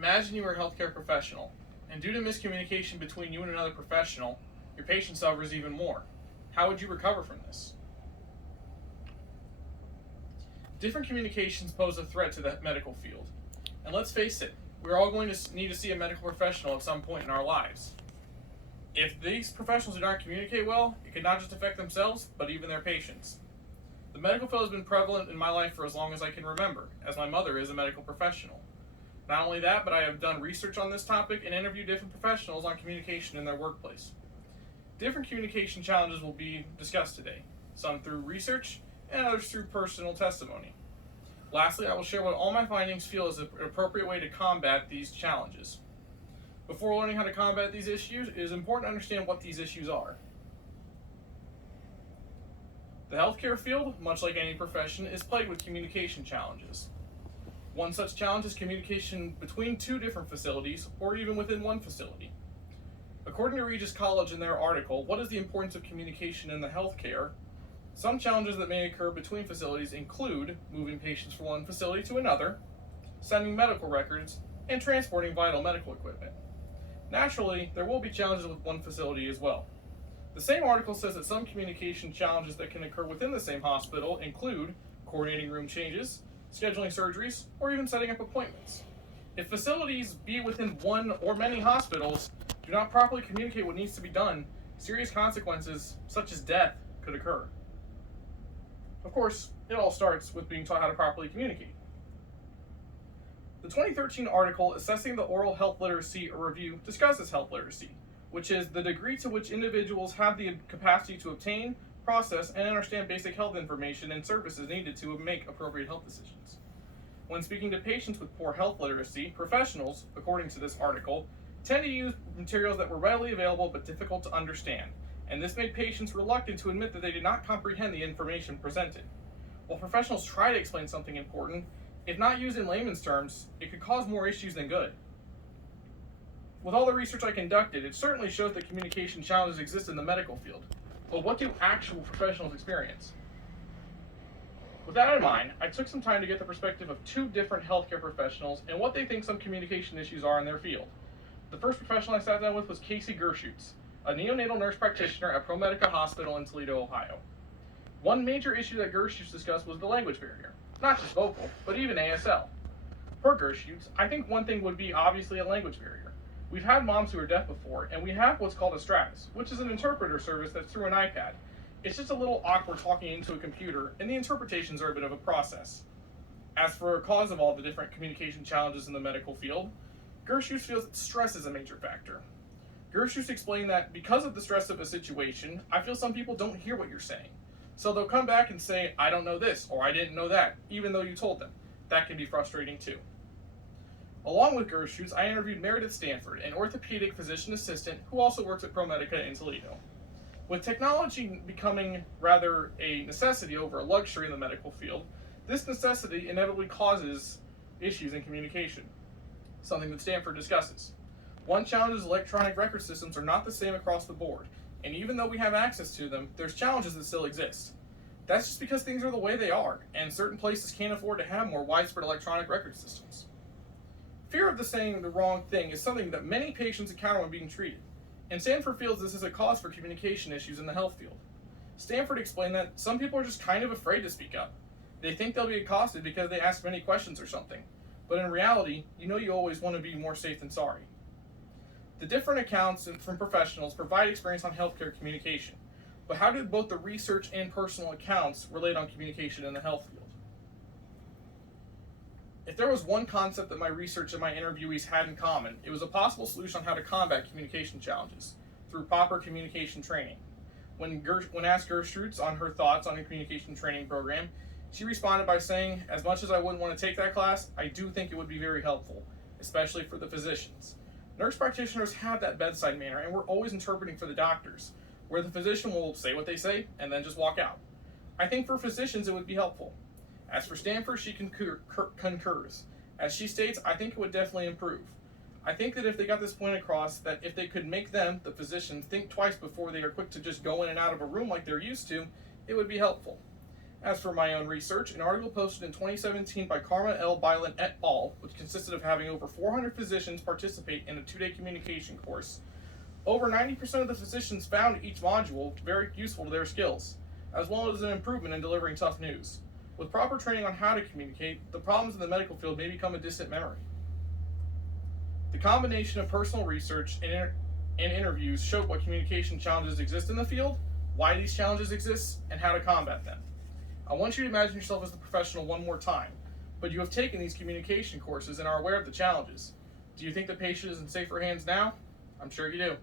Imagine you are a healthcare professional, and due to miscommunication between you and another professional, your patient suffers even more. How would you recover from this? Different communications pose a threat to the medical field. And let's face it, we're all going to need to see a medical professional at some point in our lives. If these professionals do not communicate well, it could not just affect themselves, but even their patients. The medical field has been prevalent in my life for as long as I can remember, as my mother is a medical professional. Not only that, but I have done research on this topic and interviewed different professionals on communication in their workplace. Different communication challenges will be discussed today, some through research and others through personal testimony. Lastly, I will share what all my findings feel is an appropriate way to combat these challenges. Before learning how to combat these issues, it is important to understand what these issues are. The healthcare field, much like any profession, is plagued with communication challenges. One such challenge is communication between two different facilities, or even within one facility. According to Regis College in their article, What is the Importance of Communication in the Healthcare? Some challenges that may occur between facilities include moving patients from one facility to another, sending medical records, and transporting vital medical equipment. Naturally, there will be challenges with one facility as well. The same article says that some communication challenges that can occur within the same hospital include coordinating room changes, scheduling surgeries, or even setting up appointments. If facilities, be it within one or many hospitals, do not properly communicate what needs to be done, serious consequences, such as death, could occur. Of course, it all starts with being taught how to properly communicate. The 2013 article, Assessing the Oral Health Literacy, a Review, discusses health literacy, which is the degree to which individuals have the capacity to obtain, process, and understand basic health information and services needed to make appropriate health decisions. When speaking to patients with poor health literacy, professionals, according to this article, tend to use materials that were readily available but difficult to understand, and this made patients reluctant to admit that they did not comprehend the information presented. While professionals try to explain something important, if not used in layman's terms, it could cause more issues than good. With all the research I conducted, it certainly shows that communication challenges exist in the medical field. But what do actual professionals experience? With that in mind, I took some time to get the perspective of two different healthcare professionals and what they think some communication issues are in their field. The first professional I sat down with was Casey Gershutz, a neonatal nurse practitioner at ProMedica Hospital in Toledo, Ohio. One major issue that Gershutz discussed was the language barrier, not just vocal, but even ASL. Per Gershutz, I think one thing would be obviously a language barrier. We've had moms who are deaf before, and we have what's called a Stratus, which is an interpreter service that's through an iPad. It's just a little awkward talking into a computer, and the interpretations are a bit of a process. As for a cause of all the different communication challenges in the medical field, Gershutz feels that stress is a major factor. Gershutz explained that because of the stress of a situation, I feel some people don't hear what you're saying. So they'll come back and say, I don't know this, or I didn't know that, even though you told them. That can be frustrating too. Along with Gershutz, I interviewed Meredith Stanford, an orthopedic physician assistant who also works at ProMedica in Toledo. With technology becoming rather a necessity over a luxury in the medical field, this necessity inevitably causes issues in communication, something that Stanford discusses. One challenge is electronic record systems are not the same across the board, and even though we have access to them, there's challenges that still exist. That's just because things are the way they are, and certain places can't afford to have more widespread electronic record systems. Fear of saying the wrong thing is something that many patients encounter when being treated, and Stanford feels this is a cause for communication issues in the health field. Stanford explained that some people are just kind of afraid to speak up. They think they'll be accosted because they ask many questions or something, but in reality, you always want to be more safe than sorry. The different accounts from professionals provide experience on healthcare communication, but how do both the research and personal accounts relate on communication in the health field? If there was one concept that my research and my interviewees had in common, it was a possible solution on how to combat communication challenges through proper communication training. When asked Gershutz on her thoughts on a communication training program, she responded by saying, as much as I wouldn't want to take that class, I do think it would be very helpful, especially for the physicians. Nurse practitioners have that bedside manner, and we're always interpreting for the doctors, where the physician will say what they say and then just walk out. I think for physicians it would be helpful. As for Stanford, she concurs. As she states, I think it would definitely improve. I think that if they got this point across, that if they could make them, the physician, think twice before they are quick to just go in and out of a room like they're used to, it would be helpful. As for my own research, an article posted in 2017 by Karma L. Byland et al., which consisted of having over 400 physicians participate in a 2-day communication course. Over 90% of the physicians found each module very useful to their skills, as well as an improvement in delivering tough news. With proper training on how to communicate, the problems in the medical field may become a distant memory. The combination of personal research and interviews showed what communication challenges exist in the field, why these challenges exist, and how to combat them. I want you to imagine yourself as the professional one more time, but you have taken these communication courses and are aware of the challenges. Do you think the patient is in safer hands now? I'm sure you do.